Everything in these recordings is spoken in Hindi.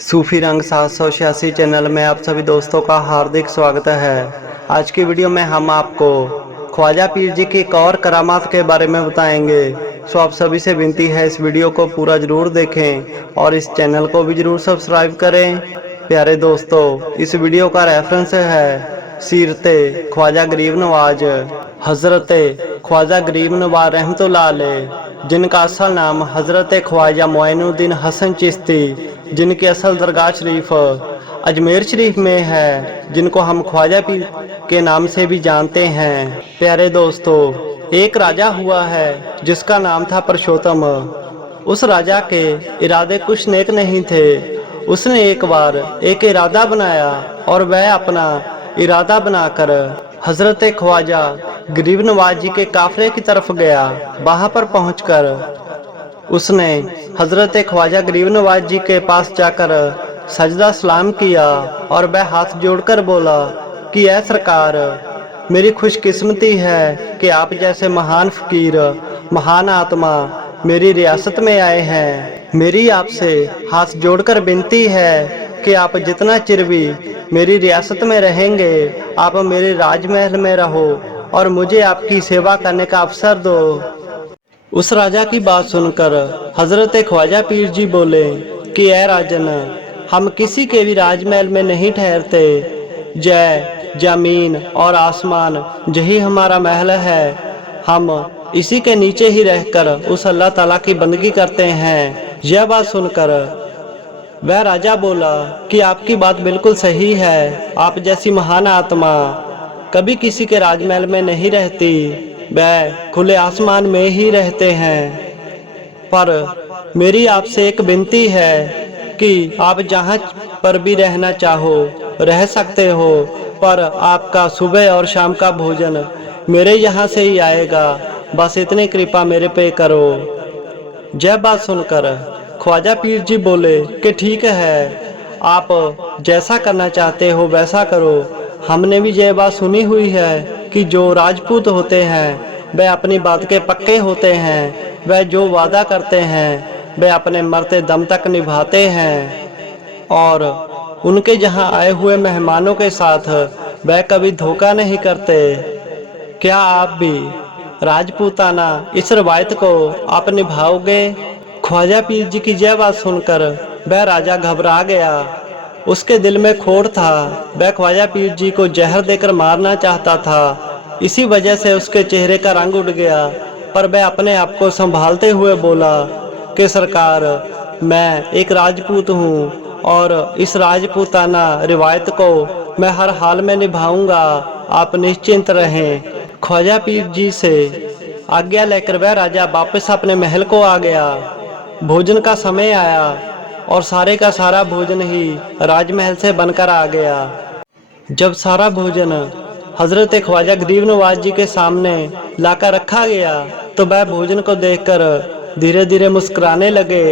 सूफी रंग 786 चैनल में आप सभी दोस्तों का हार्दिक स्वागत है। आज की वीडियो में हम आपको ख्वाजा पीर जी की एक और करामात के बारे में बताएंगे। सो आप सभी से विनती है इस वीडियो को पूरा जरूर देखें और इस चैनल को भी जरूर सब्सक्राइब करें। प्यारे दोस्तों, इस वीडियो का रेफरेंस है सीरते ख्वाजा गरीब नवाज हज़रत ख्वाजा गरीब नवाज रहमतुल्लाह अलैह, जिनका असल नाम हज़रत ख्वाजा मोइनुद्दीन हसन चिश्ती, जिनकी असल दरगाह शरीफ अजमेर शरीफ में है, जिनको हम ख्वाजा पीर के नाम से भी जानते हैं। प्यारे दोस्तों, एक राजा हुआ है जिसका नाम था पुरुषोत्तम। उस राजा के इरादे कुछ नेक नहीं थे। उसने एक बार एक इरादा बनाया और वह अपना इरादा बनाकर हज़रत ख्वाजा गरीब नवाज जी के काफिले की तरफ गया। वहां पर पहुंचकर उसने हज़रत ख्वाजा गरीब नवाज जी के पास जाकर सजदा सलाम किया और वह हाथ जोड़कर बोला कि ऐ सरकार, मेरी खुशकिस्मती है कि आप जैसे महान फकीर, महान आत्मा मेरी रियासत में आए हैं। मेरी आपसे हाथ जोड़कर विनती है कि आप जितना चिर भी मेरी रियासत में रहेंगे, आप मेरे राजमहल में रहो और मुझे आपकी सेवा करने का अवसर दो। उस राजा की बात सुनकर हज़रत ख्वाजा पीर जी बोले कि ऐ राजन, हम किसी के भी राजमहल में नहीं ठहरते। जय जमीन और आसमान यही हमारा महल है। हम इसी के नीचे ही रहकर उस अल्लाह ताला की बंदगी करते हैं। यह बात सुनकर वह राजा बोला कि आपकी बात बिल्कुल सही है। आप जैसी महान आत्मा कभी किसी के राजमहल में नहीं रहती, वह खुले आसमान में ही रहते हैं। पर मेरी आपसे एक विनती है कि आप जहाँ पर भी रहना चाहो रह सकते हो, पर आपका सुबह और शाम का भोजन मेरे यहाँ से ही आएगा। बस इतनी कृपा मेरे पे करो। यह बात सुनकर ख्वाजा पीर जी बोले कि ठीक है, आप जैसा करना चाहते हो वैसा करो। हमने भी यह बात सुनी हुई है कि जो राजपूत होते हैं वह अपनी बात के पक्के होते हैं। वह जो वादा करते हैं वह अपने मरते दम तक निभाते हैं और उनके यहाँ आए हुए मेहमानों के साथ वह कभी धोखा नहीं करते। क्या आप भी राजपूताना इस रवायत को आप निभाओगे? ख्वाजा पीर जी की यह बात सुनकर वह राजा घबरा गया। उसके दिल में खोट था। वह ख्वाजा पीर जी को जहर देकर मारना चाहता था। इसी वजह से उसके चेहरे का रंग उड़ गया। पर वह अपने आप को संभालते हुए बोला कि सरकार, मैं एक राजपूत हूँ और इस राजपूताना रिवायत को मैं हर हाल में निभाऊंगा। आप निश्चिंत रहें। ख्वाजा पीर जी से आज्ञा लेकर वह राजा वापस अपने महल को आ गया। भोजन का समय आया और सारे का सारा भोजन ही राजमहल से बनकर आ गया। जब सारा भोजन हज़रत ख्वाजा गरीब नवाज जी के सामने लाकर रखा गया तो वह भोजन को देखकर धीरे धीरे मुस्कुराने लगे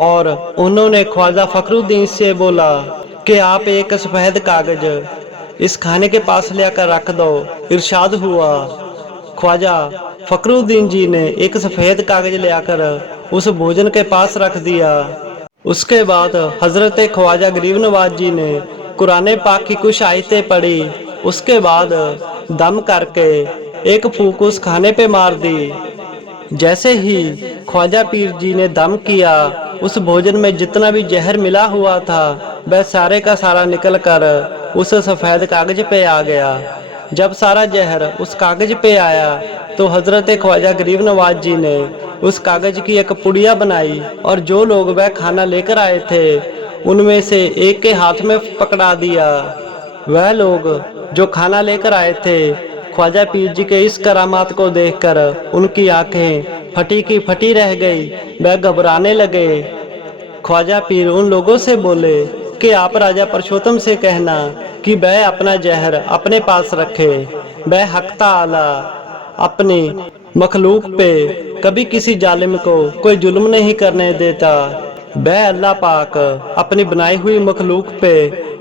और उन्होंने ख्वाजा फखरुद्दीन से बोला कि आप एक सफ़ेद कागज इस खाने के पास लेकर रख दो। इरशाद हुआ। ख्वाजा फखरुद्दीन जी ने एक सफ़ेद कागज लेकर उस भोजन के पास रख दिया। उसके बाद हज़रत ख्वाजा गरीब नवाज जी ने कुरान पाक की कुछ आयतें पढ़ी। उसके बाद दम करके एक फूंक उस खाने पे मार दी। जैसे ही ख्वाजा पीर जी ने दम किया, उस भोजन में जितना भी जहर मिला हुआ था वह सारे का सारा निकल कर उस सफ़ेद कागज पे आ गया। जब सारा जहर उस कागज पे आया तो हज़रत ख्वाजा गरीब नवाज जी ने उस कागज की एक पुड़िया बनाई और जो लोग वह खाना लेकर आए थे उनमें से एक के हाथ में पकड़ा दिया। वह लोग जो खाना लेकर आए थे, ख्वाजा पीर जी के इस करामात को देखकर उनकी आंखें फटी की फटी रह गई। वह घबराने लगे। ख्वाजा पीर उन लोगों से बोले कि आप राजा पुरुषोत्तम से कहना कि वह अपना जहर अपने पास रखे। वह हक ताला अपनी मखलूक पे कभी किसी जालिम को कोई जुल्म नहीं करने देता। वह अल्लाह पाक अपनी बनाई हुई मखलूक पे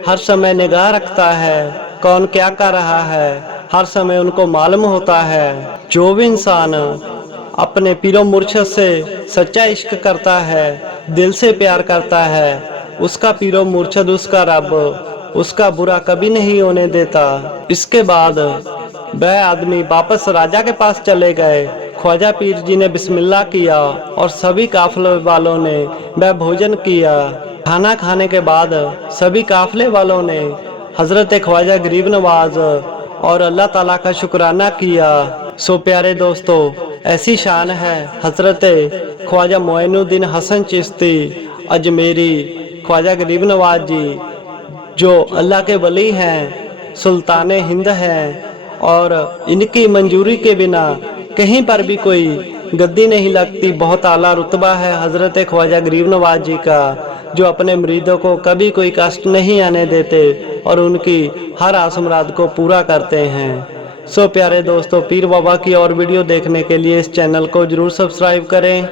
हर समय निगाह रखता है। कौन क्या कर रहा है हर समय उनको मालूम होता है। जो भी इंसान अपने पीरो मुर्शद से सच्चा इश्क करता है, दिल से प्यार करता है, उसका पीरो मुर्शद उसका रब उसका बुरा कभी नहीं होने देता। इसके बाद वह आदमी वापस राजा के पास चले गए। ख्वाजा पीर जी ने बिस्मिल्लाह किया और सभी काफले वालों ने वह भोजन किया। खाना खाने के बाद सभी काफले वालों ने हजरत ख्वाजा गरीब नवाज और अल्लाह ताला का शुक्राना किया। सो प्यारे दोस्तों, ऐसी शान है हजरत ख्वाजा मोइनुद्दीन हसन चिश्ती अजमेरी ख्वाजा गरीब नवाज जी, जो अल्लाह के वली हैं, सुल्तान हिंद हैं और इनकी मंजूरी के बिना कहीं पर भी कोई गद्दी नहीं लगती। बहुत आला रुतबा है हजरत ख्वाजा गरीब नवाज जी का, जो अपने मुरीदों को कभी कोई कष्ट नहीं आने देते और उनकी हर आस मुराद को पूरा करते हैं। सो प्यारे दोस्तों, पीर बाबा की और वीडियो देखने के लिए इस चैनल को जरूर सब्सक्राइब करें।